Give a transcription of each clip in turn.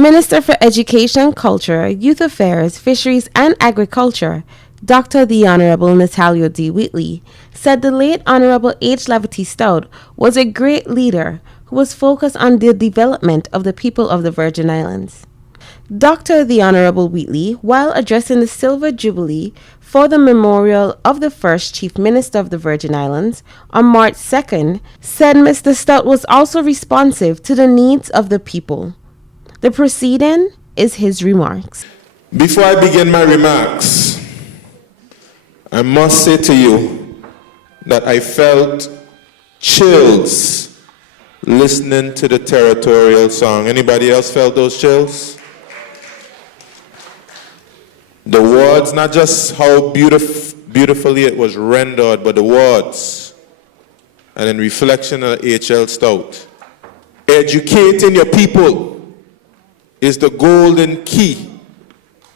Minister for Education, Culture, Youth Affairs, Fisheries and Agriculture, Dr. the Honourable Natalio D. Wheatley, said the late Honourable H. Lavity Stoutt was a great leader who was focused on the development of the people of the Virgin Islands. Dr. the Honourable Wheatley, while addressing the Silver Jubilee for the memorial of the first Chief Minister of the Virgin Islands on March 2nd, said Mr. Stoutt was also responsive to the needs of the people. The proceeding is his remarks. Before I begin my remarks, I must say to you that I felt chills listening to the territorial song. Anybody else felt those chills? The words, not just how beautifully it was rendered, but the words. And in reflection of H.L. Stoutt, educating your people is the golden key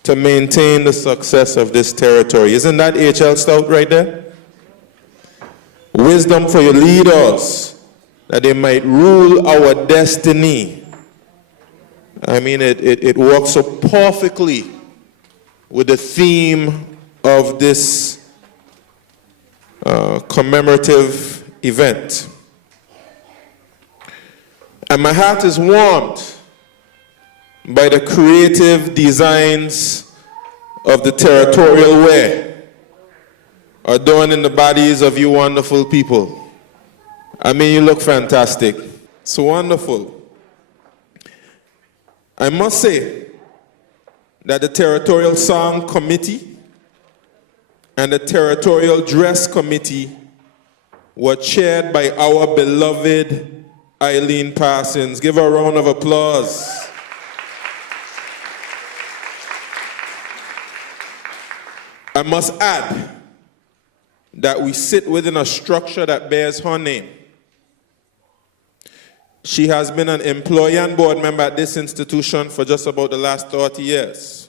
to maintain the success of this territory. Isn't that H.L. Stoutt right there? Wisdom for your leaders, that they might rule our destiny. I mean, it works so perfectly with the theme of this commemorative event. And my heart is warmed by the creative designs of the territorial wear adorning the bodies of you wonderful people. I mean, you look fantastic. So wonderful. I must say that the Territorial Song Committee and the Territorial Dress Committee were chaired by our beloved Eileen Parsons. Give her a round of applause. I must add that we sit within a structure that bears her name. She has been an employee and board member at this institution for just about the last 30 years.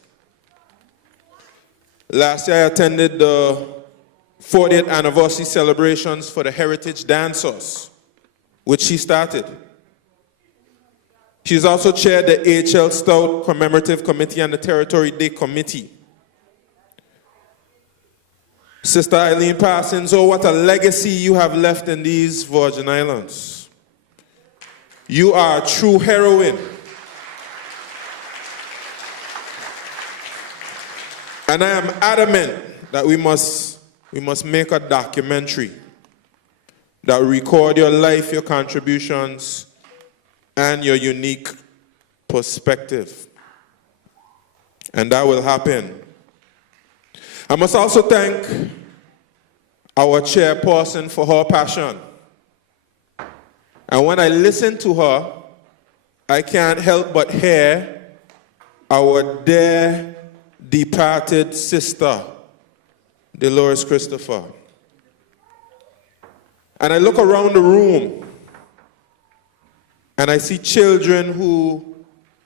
Last year I attended the 40th anniversary celebrations for the Heritage Dancers, which she started. She's also chaired the H.L. Stoutt Commemorative Committee and the Territory Day Committee. Sister Eileen Parsons, oh, what a legacy you have left in these Virgin Islands. You are a true heroine. And I am adamant that we must make a documentary that will record your life, your contributions, and your unique perspective. And that will happen. I must also thank our chairperson for her passion. And when I listen to her, I can't help but hear our dear departed sister, Dolores Christopher. And I look around the room and I see children who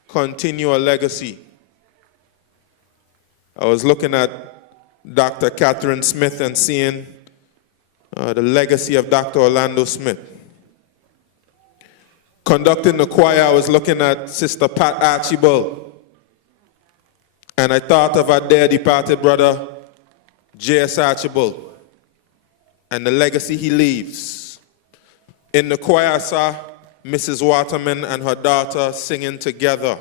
continue a legacy. I was looking at Dr. Catherine Smith and seeing the legacy of Dr. Orlando Smith. Conducting the choir, I was looking at Sister Pat Archibald. And I thought of our dear departed brother, J.S. Archibald, and the legacy he leaves. In the choir, I saw Mrs. Waterman and her daughter singing together.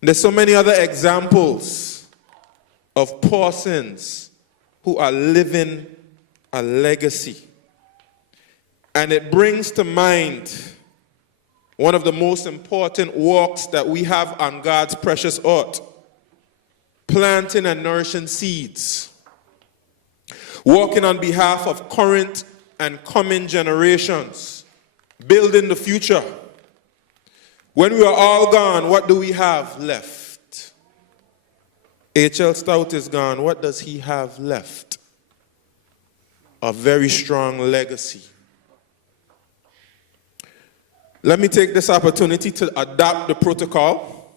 There's so many other examples of persons who are living a legacy. And it brings to mind one of the most important works that we have on God's precious earth: planting and nourishing seeds, working on behalf of current and coming generations, building the future. When we are all gone, what do we have left? H.L. Stoutt is gone. What does he have left? A very strong legacy. Let me take this opportunity to adopt the protocol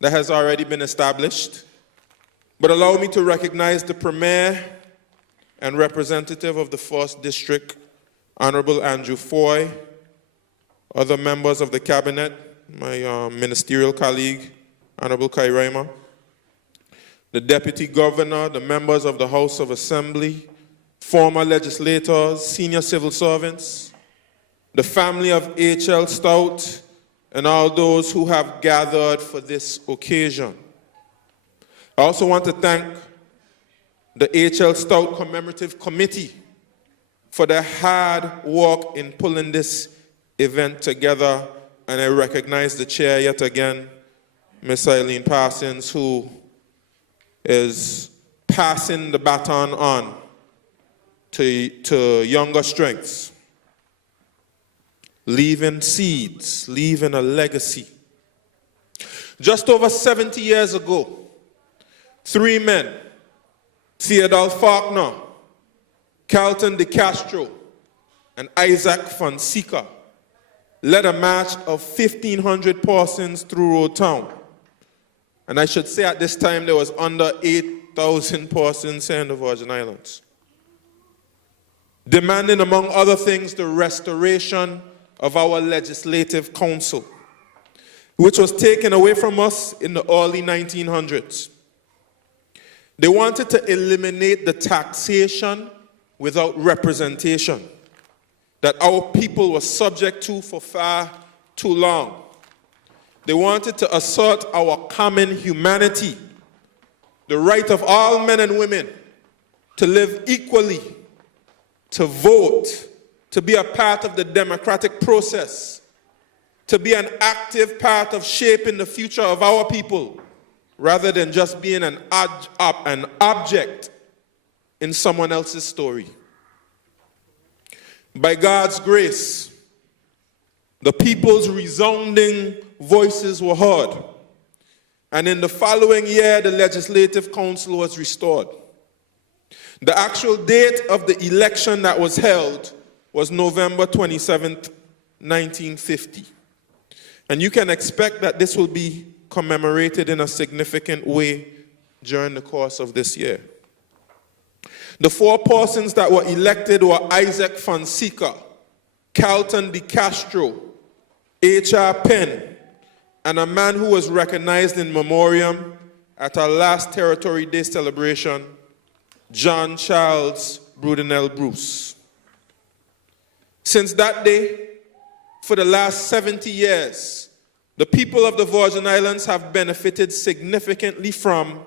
that has already been established, but allow me to recognize the Premier and representative of the 1st District, Honourable Andrew Foy, other members of the Cabinet, my ministerial colleague, Honourable Kairaima, the Deputy Governor, the members of the House of Assembly, former legislators, senior civil servants, the family of H.L. Stoutt, and all those who have gathered for this occasion. I also want to thank the H.L. Stoutt Commemorative Committee for their hard work in pulling this event together, and I recognize the chair yet again, Ms. Eileen Parsons, who is passing the baton on to younger strengths, leaving seeds, leaving a legacy. Just over 70 years ago, 3 men, Theodore Faulkner, Carlton de Castro, and Isaac Fonseca, led a march of 1,500 persons through Road Town. And I should say at this time there was under 8,000 persons here in the Virgin Islands, demanding, among other things, the restoration of our Legislative Council, which was taken away from us in the early 1900s. They wanted to eliminate the taxation without representation that our people were subject to for far too long. They wanted to assert our common humanity, the right of all men and women to live equally, to vote, to be a part of the democratic process, to be an active part of shaping the future of our people, rather than just being an object in someone else's story. By God's grace, the people's resounding voices were heard, and in the following year, the Legislative Council was restored. The actual date of the election that was held was November 27th, 1950. And you can expect that this will be commemorated in a significant way during the course of this year. The 4 persons that were elected were Isaac Fonseca, Carlton de Castro, H.R. Penn, and a man who was recognized in memoriam at our last Territory Day celebration, John Charles Brudenell Bruce. Since that day, for the last 70 years, the people of the Virgin Islands have benefited significantly from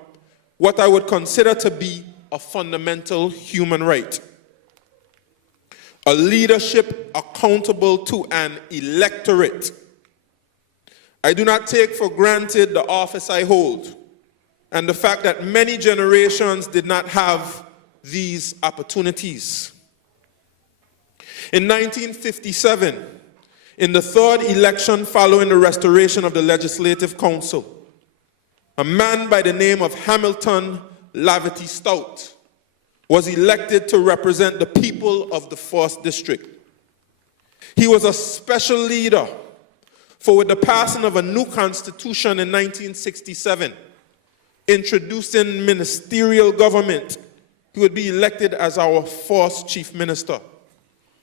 what I would consider to be a fundamental human right: a leadership accountable to an electorate. I do not take for granted the office I hold and the fact that many generations did not have these opportunities. In 1957, in the 3rd election following the restoration of the Legislative Council, a man by the name of Hamilton Lavity Stoutt was elected to represent the people of the 1st District. He was a special leader, for with the passing of a new constitution in 1967, introducing ministerial government, he would be elected as our 1st Chief Minister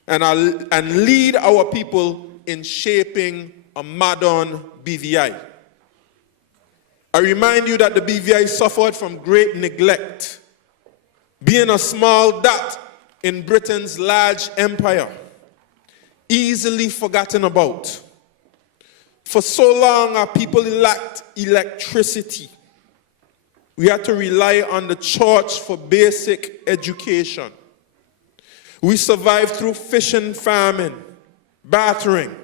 and lead our people in shaping a modern BVI. I remind you that the BVI suffered from great neglect, being a small dot in Britain's large empire, easily forgotten about. For so long, our people lacked electricity. We had to rely on the church for basic education. We survived through fishing, farming, bartering,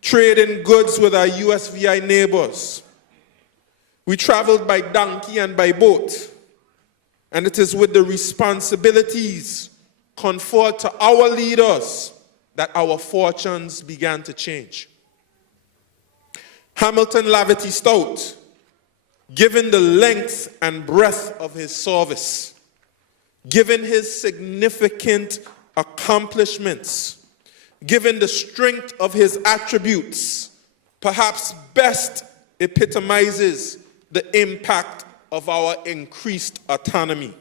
trading goods with our USVI neighbors. We traveled by donkey and by boat, and it is with the responsibilities conferred to our leaders that our fortunes began to change. Hamilton Lavity Stoutt, given the length and breadth of his service, given his significant accomplishments, given the strength of his attributes, perhaps best epitomizes the impact of our increased autonomy.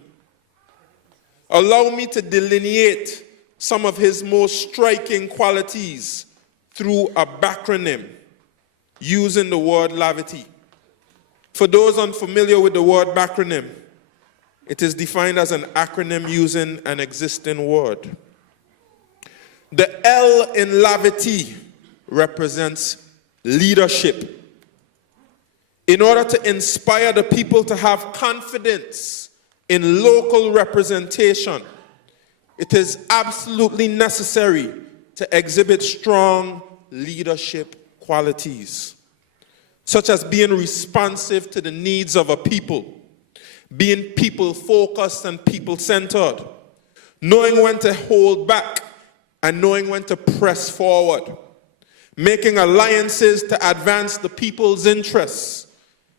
Allow me to delineate some of his most striking qualities through a backronym: using the word Lavity. For those unfamiliar with the word backronym, it is defined as an acronym using an existing word. The L in Lavity represents leadership. In order to inspire the people to have confidence in local representation, it is absolutely necessary to exhibit strong leadership qualities, such as being responsive to the needs of a people, being people-focused and people-centered, knowing when to hold back and knowing when to press forward, making alliances to advance the people's interests,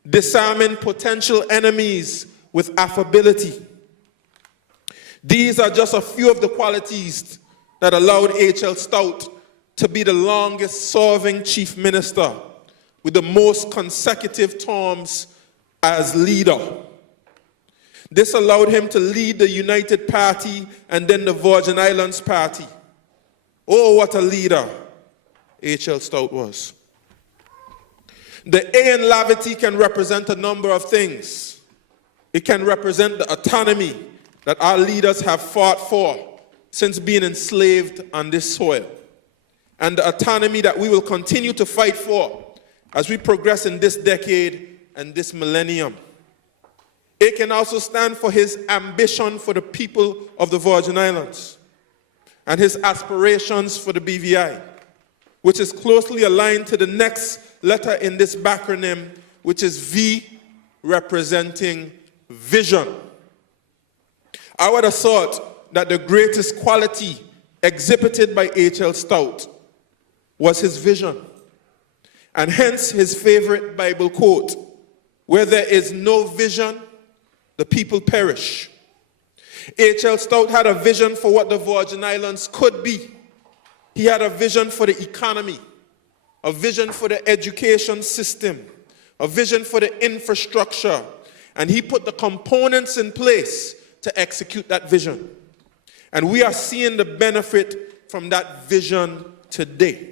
disarming potential enemies with affability. These are just a few of the qualities that allowed H.L. Stoutt to be the longest-serving chief minister with the most consecutive terms as leader. This allowed him to lead the United Party and then the Virgin Islands Party. Oh, what a leader H.L. Stoutt was. The A in Lavity can represent a number of things. It can represent the autonomy that our leaders have fought for since being enslaved on this soil, and the autonomy that we will continue to fight for as we progress in this decade and this millennium. It can also stand for his ambition for the people of the Virgin Islands and his aspirations for the BVI, which is closely aligned to the next letter in this backronym, which is V, representing vision. I would have thought that the greatest quality exhibited by H.L. Stoutt was his vision, and hence his favorite Bible quote, "Where there is no vision, the people perish." H.L. Stoutt had a vision for what the Virgin Islands could be. He had a vision for the economy, a vision for the education system, a vision for the infrastructure, and he put the components in place to execute that vision. And we are seeing the benefit from that vision today.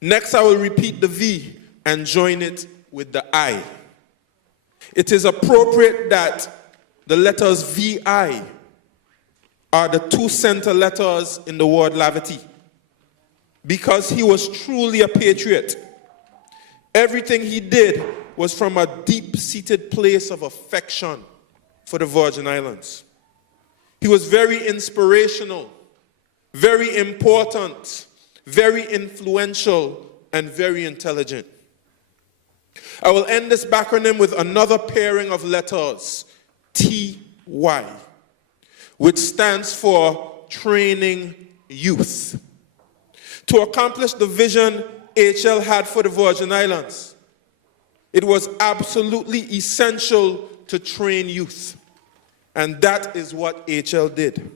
Next, I will repeat the V and join it with the I. It is appropriate that the letters VI are the two center letters in the word Lavity, because he was truly a patriot. Everything he did was from a deep-seated place of affection for the Virgin Islands. He was very inspirational, very important, very influential, and very intelligent. I will end this backronym with another pairing of letters, TY, which stands for Training Youth. To accomplish the vision HL had for the Virgin Islands, it was absolutely essential to train youth. And that is what HL did.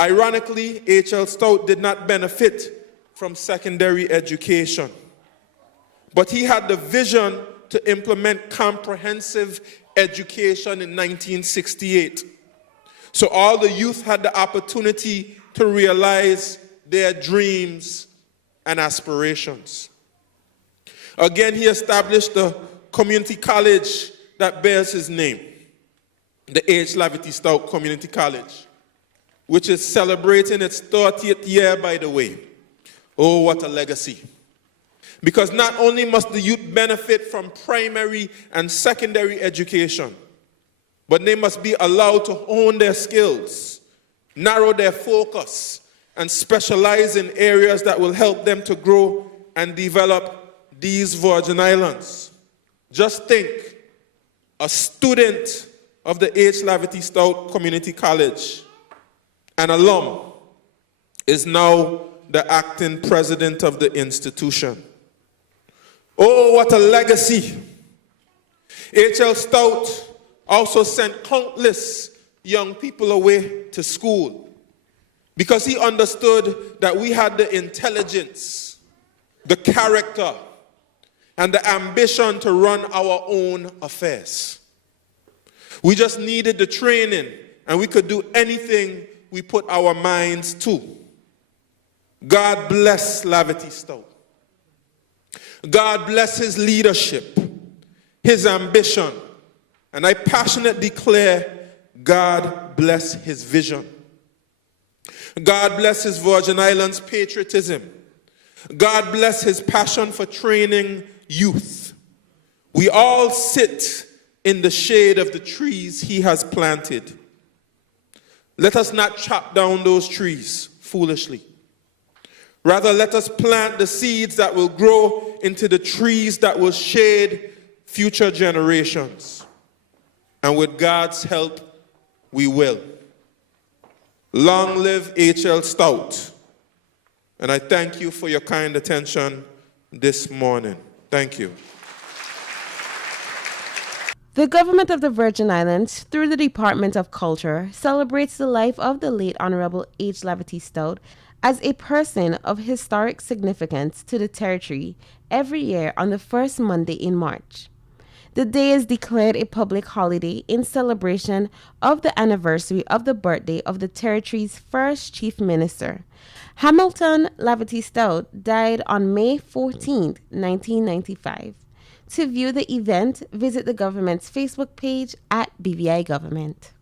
Ironically, H.L. Stoutt did not benefit from secondary education, but he had the vision to implement comprehensive education in 1968. So all the youth had the opportunity to realize their dreams and aspirations. Again, he established the community college that bears his name, the H. Lavity Stoutt Community College, which is celebrating its 30th year, by the way. Oh, what a legacy. Because not only must the youth benefit from primary and secondary education, but they must be allowed to hone their skills, narrow their focus, and specialize in areas that will help them to grow and develop these Virgin Islands. Just think, a student of the H. Lavity Stoutt Community College, an alum, is now the acting president of the institution. Oh, what a legacy. H.L. Stoutt also sent countless young people away to school because he understood that we had the intelligence, the character, and the ambition to run our own affairs. We just needed the training, and we could do anything we put our minds to. God bless Lavity Stoutt. God bless his leadership, his ambition, and I passionately declare, God bless his vision. God bless his Virgin Islands patriotism. God bless his passion for training youth. We all sit in the shade of the trees he has planted. Let us not chop down those trees foolishly. Rather, let us plant the seeds that will grow into the trees that will shade future generations. And with God's help, we will. Long live H.L. Stoutt. And I thank you for your kind attention this morning. Thank you. The government of the Virgin Islands, through the Department of Culture, celebrates the life of the late Honourable H. Lavity Stoutt as a person of historic significance to the territory every year on the first Monday in March. The day is declared a public holiday in celebration of the anniversary of the birthday of the territory's first Chief Minister. Hamilton Lavity Stoutt died on May 14, 1995. To view the event, visit the government's Facebook page at BVI Government.